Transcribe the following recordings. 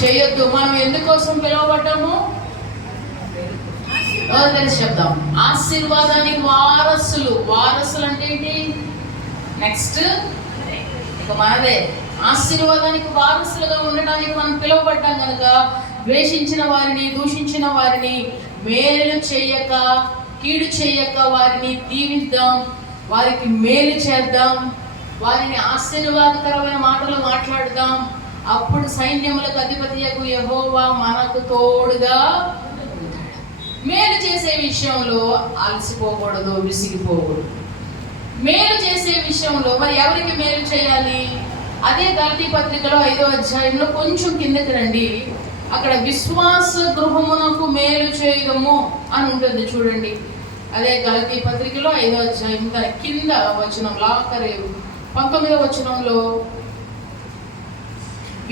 చేయొద్దు. మనం ఎందుకోసం పిలువబడ్డాము? తెలిసి చెప్దాం. ఆశీర్వాదానికి వారసులు. వారసులు అంటే ఏంటి? నెక్స్ట్ ఇక మనదే. ఆశీర్వాదానికి వారసులుగా ఉండడానికి మనం పిలువబడ్డాం కనుక ద్వేషించిన వారిని, దూషించిన వారిని మేలు చేయక, కీడు చేయక వారిని దీవిద్దాం, వారికి మేలు చేద్దాం, వారిని ఆశీర్వాదకరమైన మాటలు మాట్లాడదాం. అప్పుడు సైన్యములకు అధిపతియగు యెహోవా మనకు తోడుగా ఉంటాడు. మేలు చేసే విషయంలో అలసిపోకూడదు, విసిగిపోకూడదు. మేలు చేసే విషయంలో మరి ఎవరికి మేలు చేయాలి? అదే గలతీ పత్రికలో 5వ అధ్యాయంలో కొంచెం కిందకి రండి. అక్కడ విశ్వాస గృహమునకు మేలు చేయడము అని ఉంటుంది చూడండి. అదే గలతీ పత్రికలో 5వ అధ్యాయం కింద వచనంలో ఆఖరి 19వ వచనంలో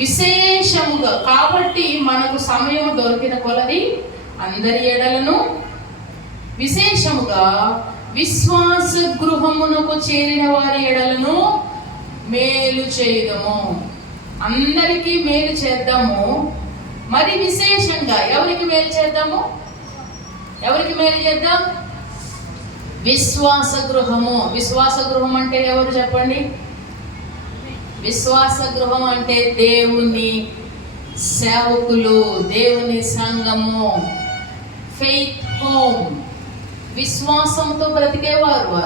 విశేషముగా, కాబట్టి మనకు సమయం దొరికిన కొలది అందరి ఎడలను విశేషముగా విశ్వాస గృహమునకు చేరిన వారి ఎడలను మేలు చేయదము. అందరికీ మేలు చేద్దాము. మరి విశేషంగా ఎవరికి మేలు చేద్దాము? ఎవరికి మేలు చేద్దాం? విశ్వాస గృహము. విశ్వాస గృహం అంటే ఎవరు చెప్పండి? విశ్వాస గృహం అంటే దేవుని సేవకులు, దేవుని సంఘము, ఫెయిత్ హోమ్. విశ్వాసంతో బ్రతికేవారు.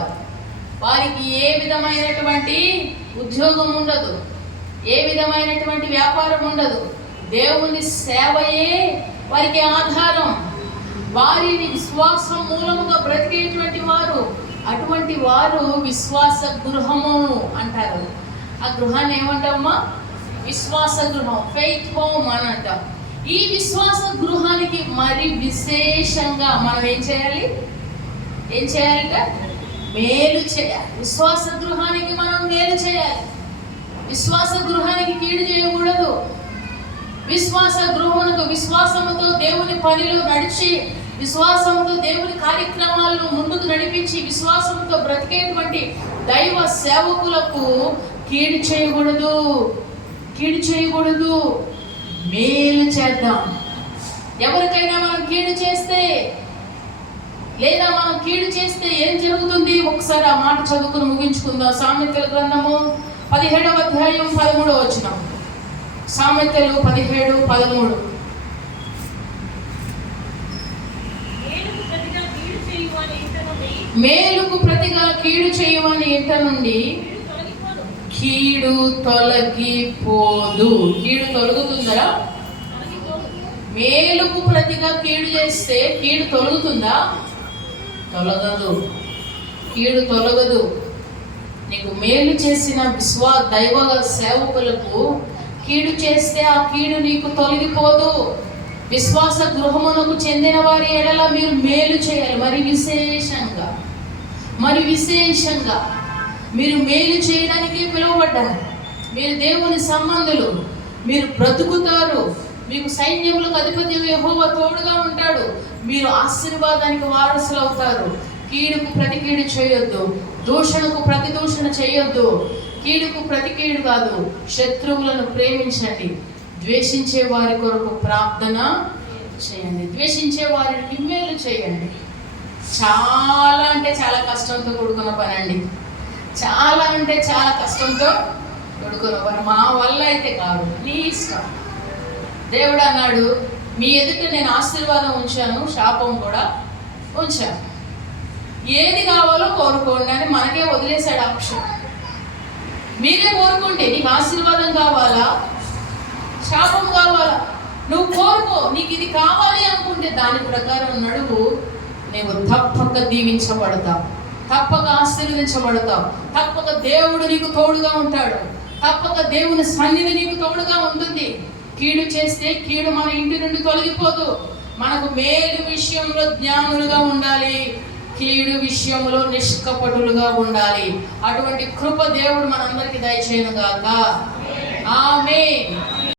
వారికి ఏ విధమైనటువంటి ఉద్యోగం ఉండదు, ఏ విధమైనటువంటి వ్యాపారం ఉండదు. దేవుని సేవయే వారికి ఆధారం. వారిని విశ్వాసం మూలముగా బ్రతికేటువంటి వారు, అటువంటి వారు విశ్వాస గృహము అంటారు. ఆ గృహాన్ని ఏమంటామా? విశ్వాస గృహం, ఫెయిత్ హోమ్ అని అంటాం. ఈ విశ్వాస గృహానికి మరి విశేషంగా మనం ఏం చేయాలి? ఏం చేయాలిట? మేలు చేయాలి. విశ్వాస గృహానికి మనం మేలు చేయాలి. విశ్వాస గృహానికి కీడు చేయకూడదు. విశ్వాస గృహమునకు విశ్వాసముతో దేవుని పనిలో నడిచి, విశ్వాసంతో దేవుని కార్యక్రమాలను ముందుకు నడిపించి, విశ్వాసంతో బ్రతికేటువంటి దైవ సేవకులకు కీడు చేయకూడదు, కీడు చేయకూడదు. మేలు చేద్దాం. ఎవరికైనా మనం కీడు చేస్తే, లేదా మనం కీడు చేస్తే ఏం జరుగుతుంది? ఒకసారి ఆ మాట చదువుకుని ముగించుకుందాం. సామెతల గ్రంథము 17వ అధ్యాయం 13వ వచనం. సామెతలు 17:13. మేలుకు ప్రతిగా కీడు చేయవని ఇంట నుండి కీడు తొలగిపోదు. కీడు తొలగుతుందా? మేలుకు ప్రతిగా కీడు చేస్తే కీడు తొలగుతుందా? తొలగదు. కీడు తొలగదు. నీకు మేలు చేసిన దైవ సేవకులకు కీడు చేస్తే ఆ కీడు నీకు తొలగిపోదు. విశ్వాస గృహమునకు చెందిన వారి ఎడల మీరు మేలు చేయాలి. మరి విశేషంగా మీరు మేలు చేయడానికి పిలువబడ్డారు. మీరు దేవుని సంబంధులు, మీరు బ్రతుకుతారు. మీకు సైన్యములకు అధిపతి యెహోవా తోడుగా ఉంటాడు. మీరు ఆశీర్వాదానికి వారసులు అవుతారు. కీడుకు ప్రతి కీడు చేయొద్దు, దూషణకు ప్రతి దూషణ చేయొద్దు. కీడుకు ప్రతి కీడు కాదు, శత్రువులను ప్రేమించండి. ద్వేషించే వారి కొరకు ప్రార్థన చేయండి. ద్వేషించే వారిని మేలు చేయండి. చాలా అంటే చాలా కష్టంతో కూడుకున్న పని అండి. చాలా అంటే చాలా కష్టంతో కూడుకున్న పని. మా వల్ల అయితే కాదు, నీ ఇష్టం. దేవుడు అన్నాడు, మీ ఎదుట నేను ఆశీర్వాదం ఉంచాను, శాపం కూడా ఉంచాను. ఏది కావాలో కోరుకోండి అని మనకే వదిలేశాడు ఆప్షన్. మీరే కోరుకోండి. నీకు ఆశీర్వాదం కావాలా, శాపం కావాలా, నువ్వు కోరుకో. నీకు ఇది కావాలి అనుకుంటే దాని ప్రకారం నడువు. నువ్వు తప్పక దీవించబడతావు, తప్పక ఆశీర్వదించబడతావు. తప్పక దేవుడు నీకు తోడుగా ఉంటాడు. తప్పక దేవుని సన్నిధి నీకు తోడుగా ఉంటుంది. కీడు చేస్తే కీడు మన ఇంటి నుండి తొలగిపోదు. మనకు మేలు విషయంలో జ్ఞానులుగా ఉండాలి, కీడు విషయంలో నిష్కపటులుగా ఉండాలి. అటువంటి కృప దేవుడు మనందరికీ దయచేయును గాక. ఆమేన్.